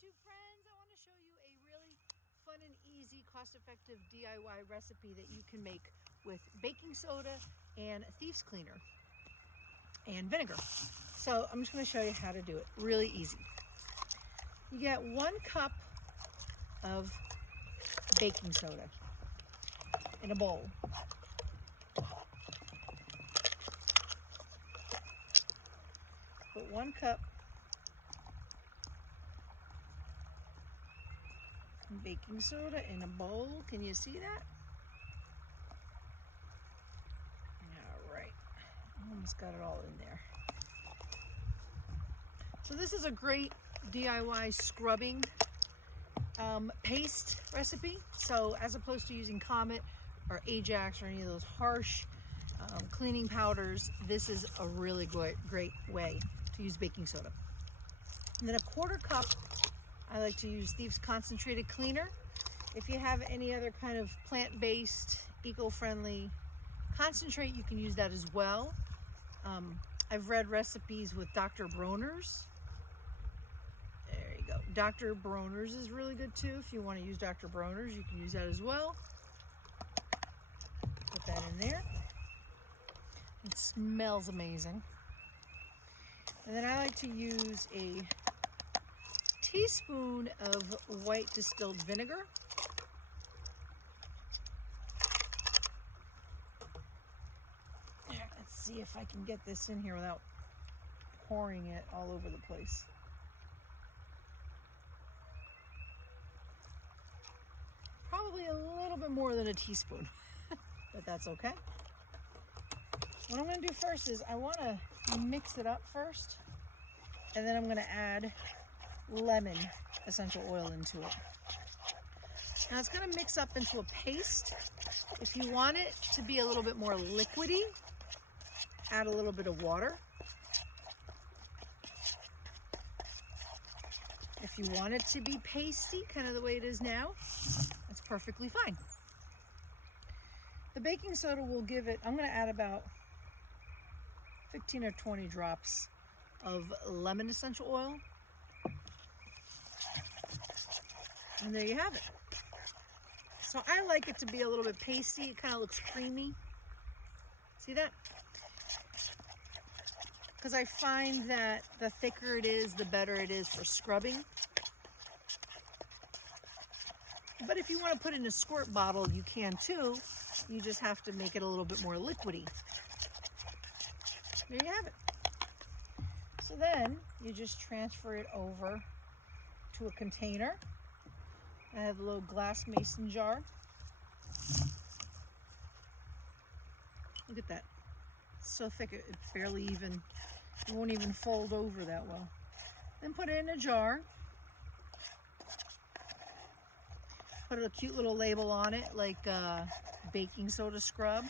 YouTube friends, I want to show you a really fun and easy, cost-effective DIY recipe that you can make with baking soda and Thieves cleaner and vinegar. So I'm just going to show you how to do it. Really easy. You get 1 cup of baking soda in a bowl. Put 1 cup baking soda in a bowl. Can you see that? All right, almost got it all in there. So this is a great DIY scrubbing paste recipe. So as opposed to using Comet or Ajax or any of those harsh cleaning powders, this is a really great way to use baking soda. And then 1/4 cup, I like to use Thieves concentrated cleaner. If you have any other kind of plant-based, eco-friendly concentrate, you can use that as well. I've read recipes with Dr. Bronner's. There you go. Dr. Bronner's is really good too. If you want to use Dr. Bronner's, you can use that as well. Put that in there. It smells amazing. And then I like to use a teaspoon of white distilled vinegar. There, let's see if I can get this in here without pouring it all over the place. Probably a little bit more than a teaspoon, but that's okay. What I'm going to do first is I want to mix it up first, and then I'm going to add lemon essential oil into it. Now it's going to mix up into a paste. If you want it to be a little bit more liquidy, add a little bit of water. If you want it to be pasty, kind of the way it is now, that's perfectly fine. The baking soda will give it, I'm going to add about 15 or 20 drops of lemon essential oil. And there you have it. So I like it to be a little bit pasty. It kind of looks creamy. See that? Because I find that the thicker it is, the better it is for scrubbing. But if you want to put it in a squirt bottle, you can too. You just have to make it a little bit more liquidy. There you have it. So then you just transfer it over to a container. I have a little glass mason jar. Look at that. It's so thick it barely even, it won't even fold over that well. Then put it in a jar. Put a cute little label on it like baking soda scrub.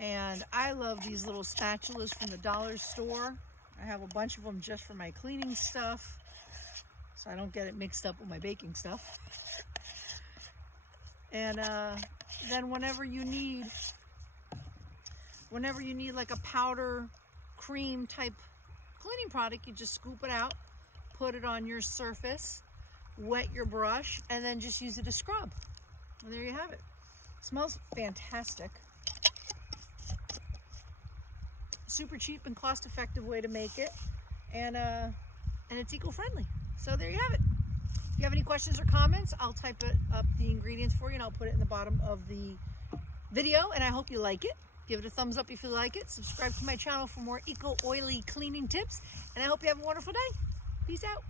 And I love these little spatulas from the dollar store. I have a bunch of them just for my cleaning stuff, so I don't get it mixed up with my baking stuff. And then whenever you need like a powder cream type cleaning product, you just scoop it out, put it on your surface, wet your brush, and then just use it to scrub. And there you have it. It smells fantastic. Super cheap and cost-effective way to make it, and it's eco-friendly. So there you have it. If you have any questions or comments, I'll type up the ingredients for you and I'll put it in the bottom of the video, and I hope you like it. Give it a thumbs up if you like it. Subscribe to my channel for more eco-oily cleaning tips, and I hope you have a wonderful day. Peace out.